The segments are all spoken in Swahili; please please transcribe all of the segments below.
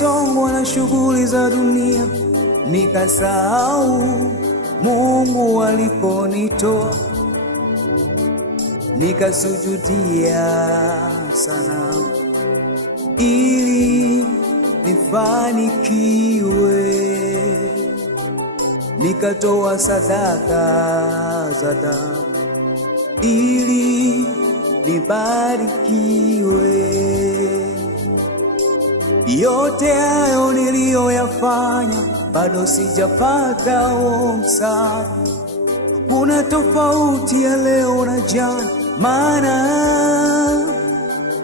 nilisongwa na shughuli za dunia, nikasahau Mungu aliponitoa, nikasujudia sanamu ili nifanikiwe, nikatoa sadaka za damu ili nibarikiwe. Yote hayo niliyoyafanya, bado sijapata huo msaada. Kuna tofauti ya leo na jana, maana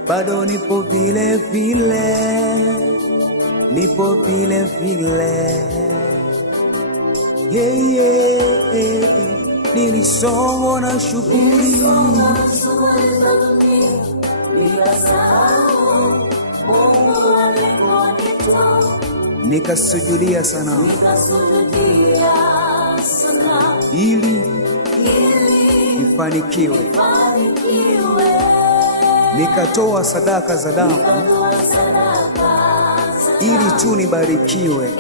bado nipo vile vile, nipo vile vile. Nilisongwa na shughuli, nikasujudia sanamu ili nifanikiwe, nikatoa sadaka za damu ili tu nibarikiwe.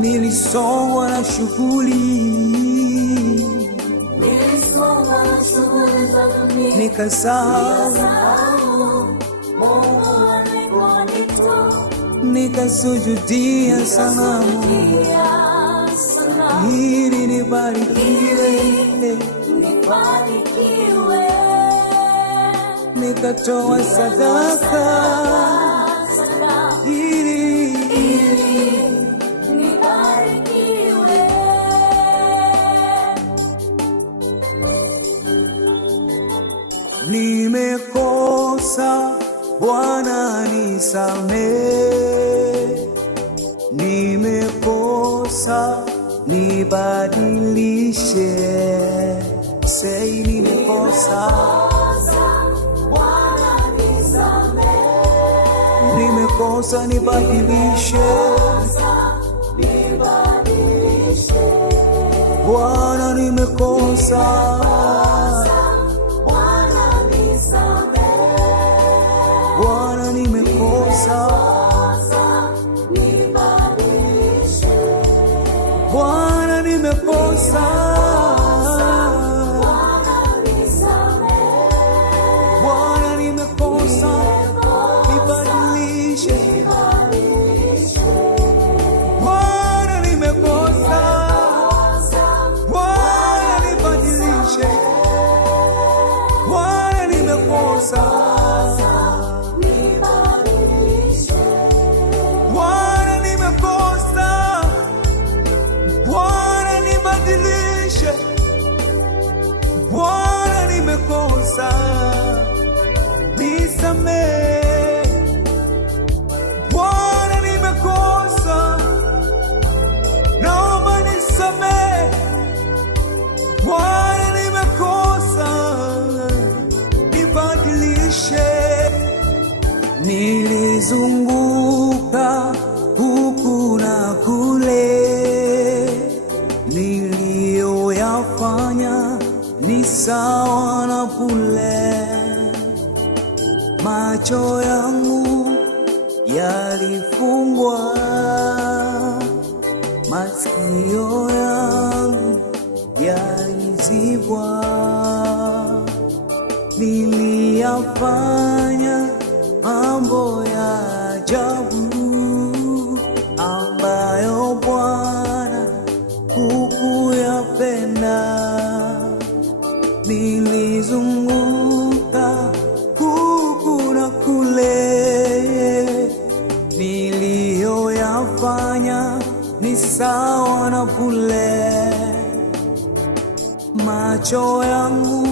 Nilisongwa na shughuli, nikasahau nikasujudia sanamu ili nibarikiwe, nikatoa sadaka ili nibarikiwe. Nimekosa, Bwana nisamehe, nimekosa, nibadilishe. Say nimekosa, Bwana nisamehe, nimekosa, nibadilishe. Bwana nimekosa, Bwana nimekosa, Bwana nimekosa, Bwana nimekosa, nibadilishe. Bwana nimekosa, Bwana nibadilishe. Bwana nimekosa, Bwana nimekosa, nisamehe. Bwana nimekosa, naomba nisamehe. Bwana nimekosa, nibadilishe. Nilizunguka huku na kule, niliyoyafanya ni sawa na kule. Macho yangu yalifungwa, masikio yangu yalizibwa. Niliyafanya mambo ya ajabu ambayo Bwana hukuyapenda. Nilizunguka huku na kule, niliyoyafanya ni sawa na kule. Macho yangu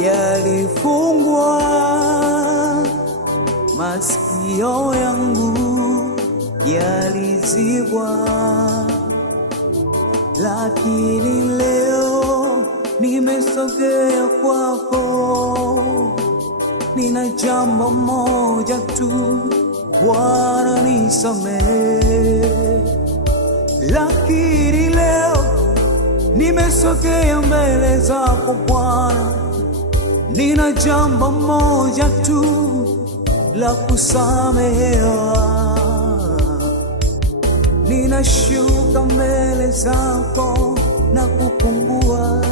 yalifungwa, masikio yangu yalizibwa. Lakini leo nimesogea kwako, nina jambo moja tu, Bwana nisamehe. Lakini leo nimesogea mbele zako Bwana, nina jambo moja tu la kusamehewa. Ninashuka mbele zako na kupungua,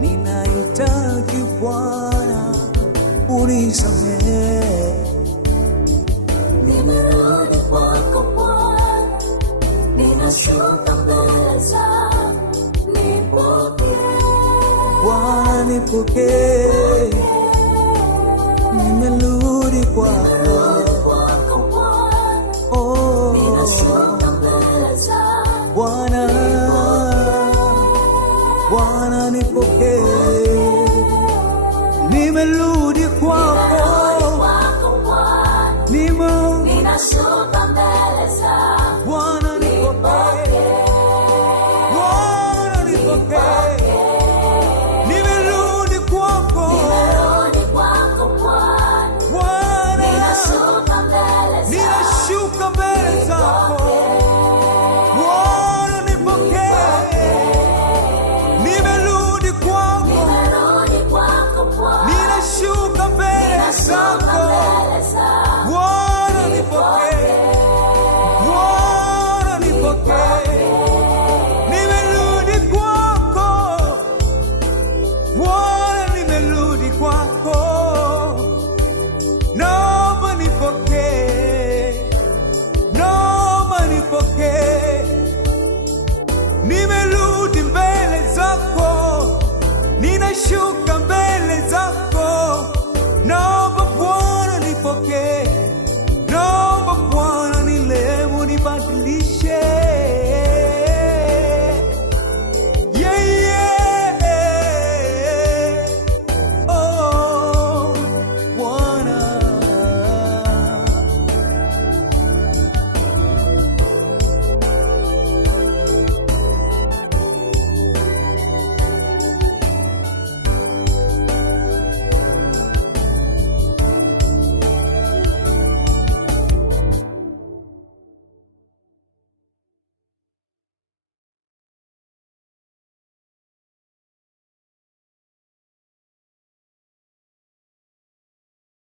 ninahitaji Bwana unisamehe. Nimerudi kwako Bwana, ninashuka mbele zako, nipokee Bwana, nipokee. Nimerudi kwako, oh Bwana, Bwana nipokee. Nimerudi kwako, ninashuka mbele zako, Bwana nipokee, Bwana nipokee. Nimerudi kwako, Bwana, ninashuka mbele zako, Bwana nipokee. Nimerudi kwako, ninashuka mbele zako.